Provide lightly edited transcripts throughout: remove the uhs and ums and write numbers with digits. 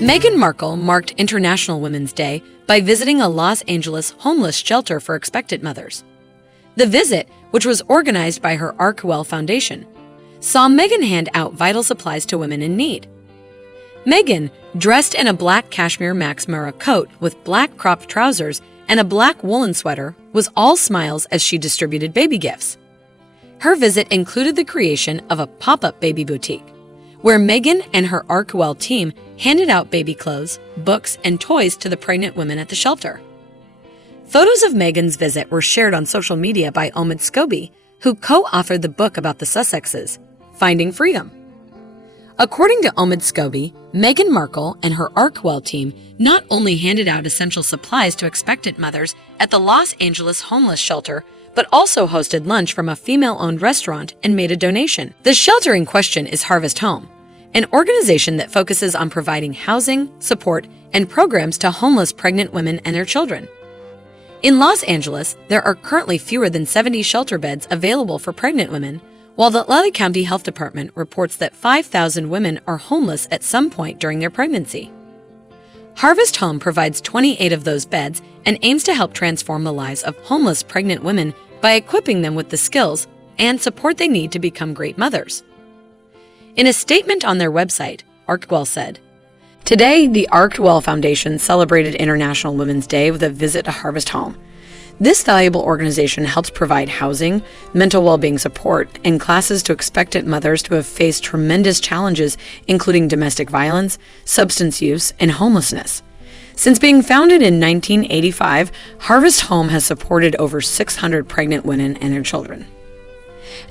Meghan Markle marked International Women's Day by visiting a Los Angeles homeless shelter for expectant mothers. The visit, which was organized by her Arkwell Foundation, saw Meghan hand out vital supplies to women in need. Meghan, dressed in a black cashmere Max Mara coat with black cropped trousers and a black woolen sweater, was all smiles as she distributed baby gifts. Her visit included the creation of a pop-up baby boutique, where Meghan and her Arkwell team handed out baby clothes, books, and toys to the pregnant women at the shelter. Photos of Meghan's visit were shared on social media by Omid Scobie, who co-authored the book about the Sussexes, Finding Freedom. According to Omid Scobie, Meghan Markle and her Arkwell team not only handed out essential supplies to expectant mothers at the Los Angeles homeless shelter, but also hosted lunch from a female-owned restaurant and made a donation. The shelter in question is Harvest Home, an organization that focuses on providing housing, support, and programs to homeless pregnant women and their children. In Los Angeles, there are currently fewer than 70 shelter beds available for pregnant women, while the LA County Health Department reports that 5,000 women are homeless at some point during their pregnancy. Harvest Home provides 28 of those beds and aims to help transform the lives of homeless pregnant women by equipping them with the skills and support they need to become great mothers. In a statement on their website, Arkwell said, "Today, the Arkwell Foundation celebrated International Women's Day with a visit to Harvest Home. This valuable organization helps provide housing, mental well-being support, and classes to expectant mothers who have faced tremendous challenges, including domestic violence, substance use, and homelessness. Since being founded in 1985, Harvest Home has supported over 600 pregnant women and their children."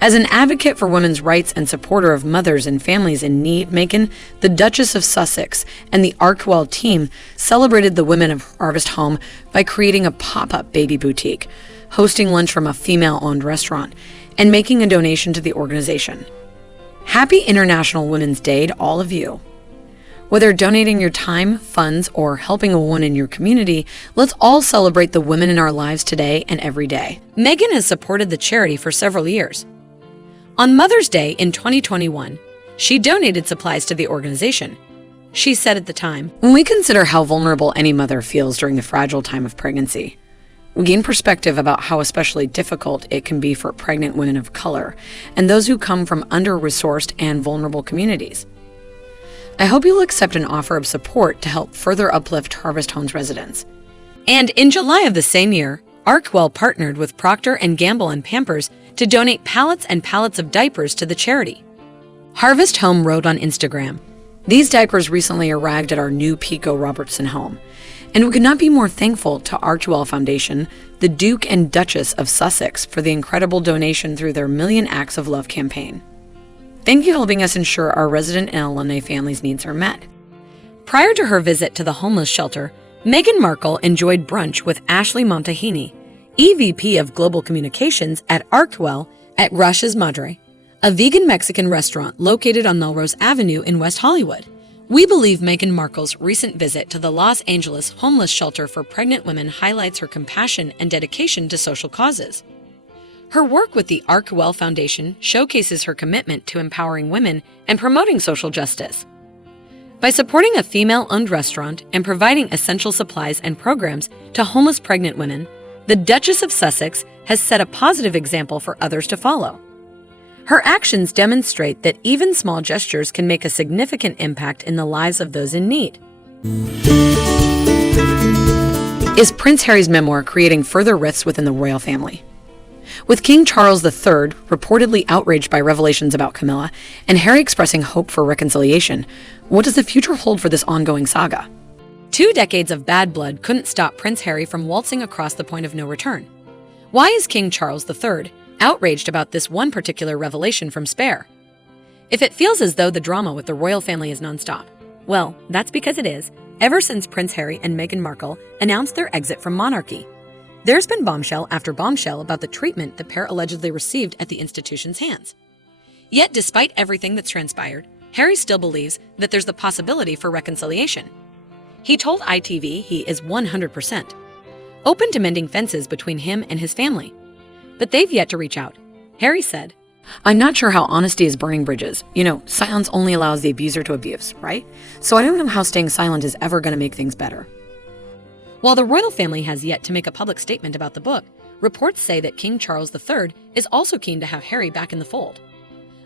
As an advocate for women's rights and supporter of mothers and families in need, Meghan, the Duchess of Sussex, and the Arkwell team celebrated the women of Harvest Home by creating a pop-up baby boutique, hosting lunch from a female-owned restaurant, and making a donation to the organization. Happy International Women's Day to all of you. Whether donating your time, funds, or helping a woman in your community, let's all celebrate the women in our lives today and every day. Meghan has supported the charity for several years. On Mother's Day in 2021, she donated supplies to the organization. She said at the time, "When we consider how vulnerable any mother feels during the fragile time of pregnancy, we gain perspective about how especially difficult it can be for pregnant women of color and those who come from under-resourced and vulnerable communities. I hope you'll accept an offer of support to help further uplift Harvest Home's residents." And in July of the same year, Arkwell partnered with Procter & Gamble and Pampers to donate pallets and pallets of diapers to the charity. Harvest Home wrote on Instagram, "These diapers recently arrived at our new Pico Robertson home, and we could not be more thankful to Arkwell Foundation, the Duke and Duchess of Sussex, for the incredible donation through their Million Acts of Love campaign. Thank you for helping us ensure our resident and alumni families' needs are met." Prior to her visit to the homeless shelter, Meghan Markle enjoyed brunch with Ashley Montahini, EVP of Global Communications at Arkwell, at Rush's Madre, a vegan Mexican restaurant located on Melrose Avenue in West Hollywood. We believe Meghan Markle's recent visit to the Los Angeles homeless shelter for pregnant women highlights her compassion and dedication to social causes. Her work with the Arkwell Foundation showcases her commitment to empowering women and promoting social justice. By supporting a female-owned restaurant and providing essential supplies and programs to homeless pregnant women, the Duchess of Sussex has set a positive example for others to follow. Her actions demonstrate that even small gestures can make a significant impact in the lives of those in need. Is Prince Harry's memoir creating further rifts within the royal family? With King Charles III reportedly outraged by revelations about Camilla and Harry expressing hope for reconciliation, what does the future hold for this ongoing saga? 2 decades of bad blood couldn't stop Prince Harry from waltzing across the point of no return. Why is King Charles III outraged about this one particular revelation from Spare? If it feels as though the drama with the royal family is nonstop, well, that's because it is, ever since Prince Harry and Meghan Markle announced their exit from monarchy. There's been bombshell after bombshell about the treatment the pair allegedly received at the institution's hands. Yet, despite everything that's transpired, Harry still believes that there's the possibility for reconciliation. He told ITV he is 100% open to mending fences between him and his family. But they've yet to reach out. Harry said, I'm not sure how honesty is burning bridges. Silence only allows the abuser to abuse, right? So I don't know how staying silent is ever going to make things better. While the royal family has yet to make a public statement about the book, reports say that King Charles III is also keen to have Harry back in the fold.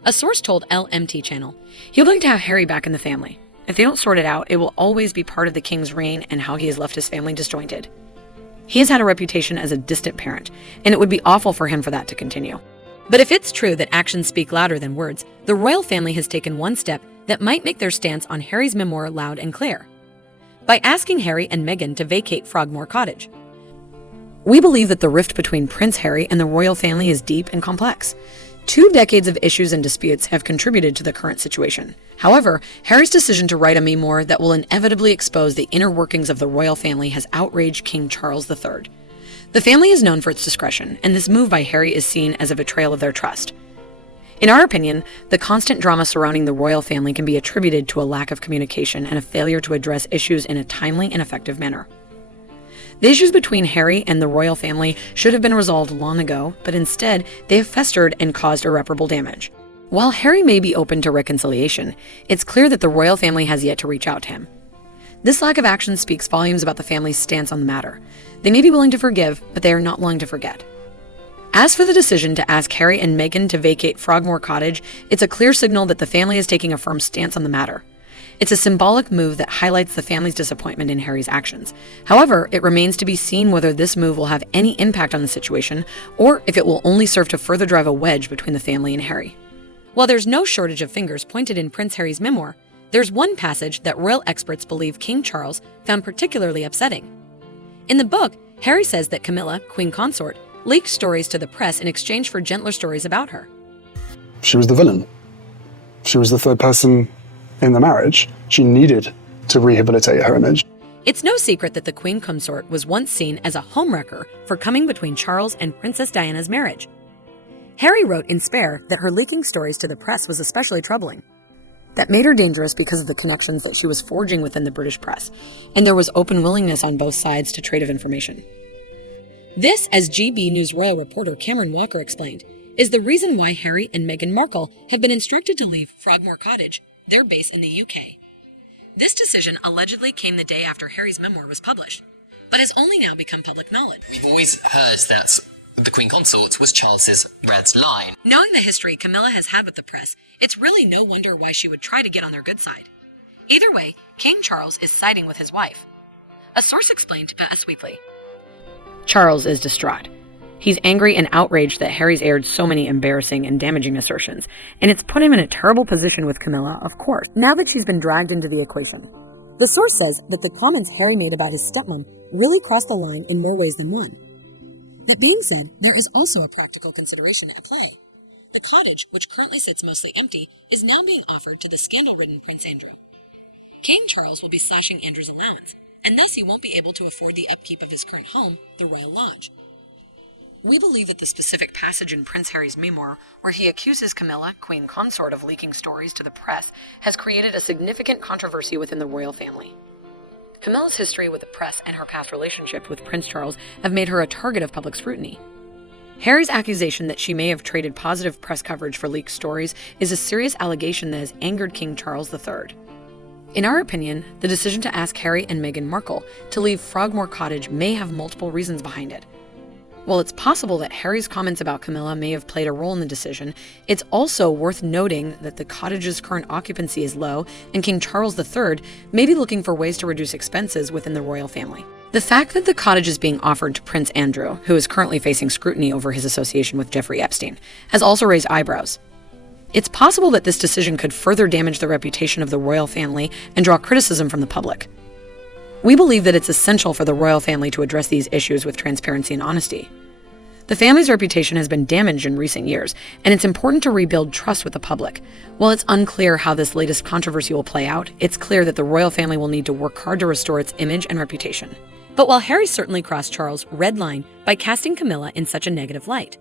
A source told LMT Channel, "He'll like to have Harry back in the family. If they don't sort it out, it will always be part of the king's reign and how he has left his family disjointed. He has had a reputation as a distant parent, and it would be awful for him for that to continue." But if it's true that actions speak louder than words, the royal family has taken one step that might make their stance on Harry's memoir loud and clear. By asking Harry and Meghan to vacate Frogmore Cottage. We believe that the rift between Prince Harry and the royal family is deep and complex. 2 decades of issues and disputes have contributed to the current situation. However, Harry's decision to write a memoir that will inevitably expose the inner workings of the royal family has outraged King Charles III. The family is known for its discretion, and this move by Harry is seen as a betrayal of their trust. In our opinion, the constant drama surrounding the royal family can be attributed to a lack of communication and a failure to address issues in a timely and effective manner. The issues between Harry and the royal family should have been resolved long ago, but instead, they have festered and caused irreparable damage. While Harry may be open to reconciliation, it's clear that the royal family has yet to reach out to him. This lack of action speaks volumes about the family's stance on the matter. They may be willing to forgive, but they are not willing to forget. As for the decision to ask Harry and Meghan to vacate Frogmore Cottage, it's a clear signal that the family is taking a firm stance on the matter. It's a symbolic move that highlights the family's disappointment in Harry's actions. However, it remains to be seen whether this move will have any impact on the situation, or if it will only serve to further drive a wedge between the family and Harry. While there's no shortage of fingers pointed in Prince Harry's memoir, there's one passage that royal experts believe King Charles found particularly upsetting. In the book, Harry says that Camilla, Queen Consort, leaked stories to the press in exchange for gentler stories about her. She was the villain. She was the third person in the marriage. She needed to rehabilitate her image. It's no secret that the Queen Consort was once seen as a homewrecker for coming between Charles and Princess Diana's marriage. Harry wrote in Spare that her leaking stories to the press was especially troubling. That made her dangerous because of the connections that she was forging within the British press, and there was open willingness on both sides to trade of information. This, as GB News royal reporter Cameron Walker explained, is the reason why Harry and Meghan Markle have been instructed to leave Frogmore Cottage, their base in the UK. This decision allegedly came the day after Harry's memoir was published, but has only now become public knowledge. We've always heard that the Queen Consort was Charles's red line. Knowing the history Camilla has had with the press, it's really no wonder why she would try to get on their good side. Either way, King Charles is siding with his wife. A source explained to Us Weekly. Charles is distraught. He's angry and outraged that Harry's aired so many embarrassing and damaging assertions, and it's put him in a terrible position with Camilla, of course, now that she's been dragged into the equation. The source says that the comments Harry made about his stepmom really crossed the line in more ways than one. That being said, there is also a practical consideration at play. The cottage, which currently sits mostly empty, is now being offered to the scandal-ridden Prince Andrew. King Charles will be slashing Andrew's allowance, and thus he won't be able to afford the upkeep of his current home, the Royal Lodge. We believe that the specific passage in Prince Harry's memoir, where he accuses Camilla, Queen Consort, of leaking stories to the press, has created a significant controversy within the royal family. Camilla's history with the press and her past relationship with Prince Charles have made her a target of public scrutiny. Harry's accusation that she may have traded positive press coverage for leaked stories is a serious allegation that has angered King Charles III. In our opinion, the decision to ask Harry and Meghan Markle to leave Frogmore Cottage may have multiple reasons behind it. While it's possible that Harry's comments about Camilla may have played a role in the decision, it's also worth noting that the cottage's current occupancy is low, and King Charles III may be looking for ways to reduce expenses within the royal family. The fact that the cottage is being offered to Prince Andrew, who is currently facing scrutiny over his association with Jeffrey Epstein, has also raised eyebrows. It's possible that this decision could further damage the reputation of the royal family and draw criticism from the public. We believe that it's essential for the royal family to address these issues with transparency and honesty. The family's reputation has been damaged in recent years, and it's important to rebuild trust with the public. While it's unclear how this latest controversy will play out, it's clear that the royal family will need to work hard to restore its image and reputation. But while Harry certainly crossed Charles' red line by casting Camilla in such a negative light,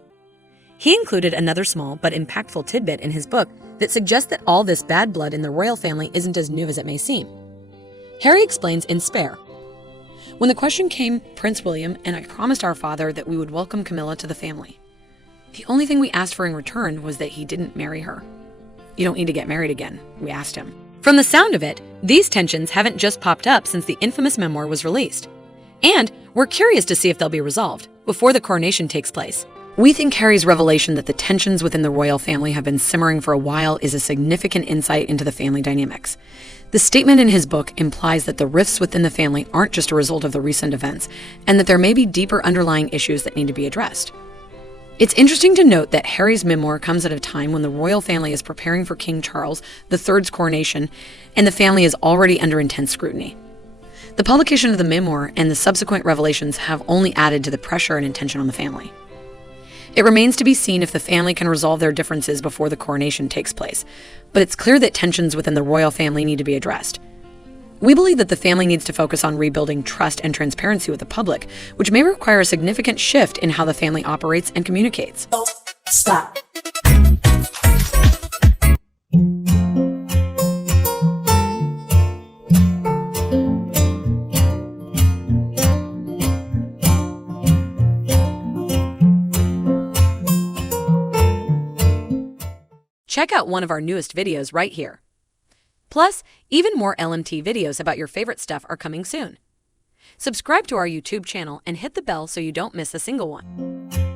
he included another small but impactful tidbit in his book that suggests that all this bad blood in the royal family isn't as new as it may seem. Harry explains in Spare, "When the question came, Prince William and I promised our father that we would welcome Camilla to the family. The only thing we asked for in return was that he didn't marry her. You don't need to get married again, we asked him. From the sound of it, these tensions haven't just popped up since the infamous memoir was released. And we're curious to see if they'll be resolved before the coronation takes place. We think Harry's revelation that the tensions within the royal family have been simmering for a while is a significant insight into the family dynamics. The statement in his book implies that the rifts within the family aren't just a result of the recent events, and that there may be deeper underlying issues that need to be addressed. It's interesting to note that Harry's memoir comes at a time when the royal family is preparing for King Charles III's coronation, and the family is already under intense scrutiny. The publication of the memoir and the subsequent revelations have only added to the pressure and attention on the family. It remains to be seen if the family can resolve their differences before the coronation takes place, but it's clear that tensions within the royal family need to be addressed. We believe that the family needs to focus on rebuilding trust and transparency with the public, which may require a significant shift in how the family operates and communicates. Stop. Check out one of our newest videos right here. Plus, even more LMT videos about your favorite stuff are coming soon. Subscribe to our YouTube channel and hit the bell so you don't miss a single one.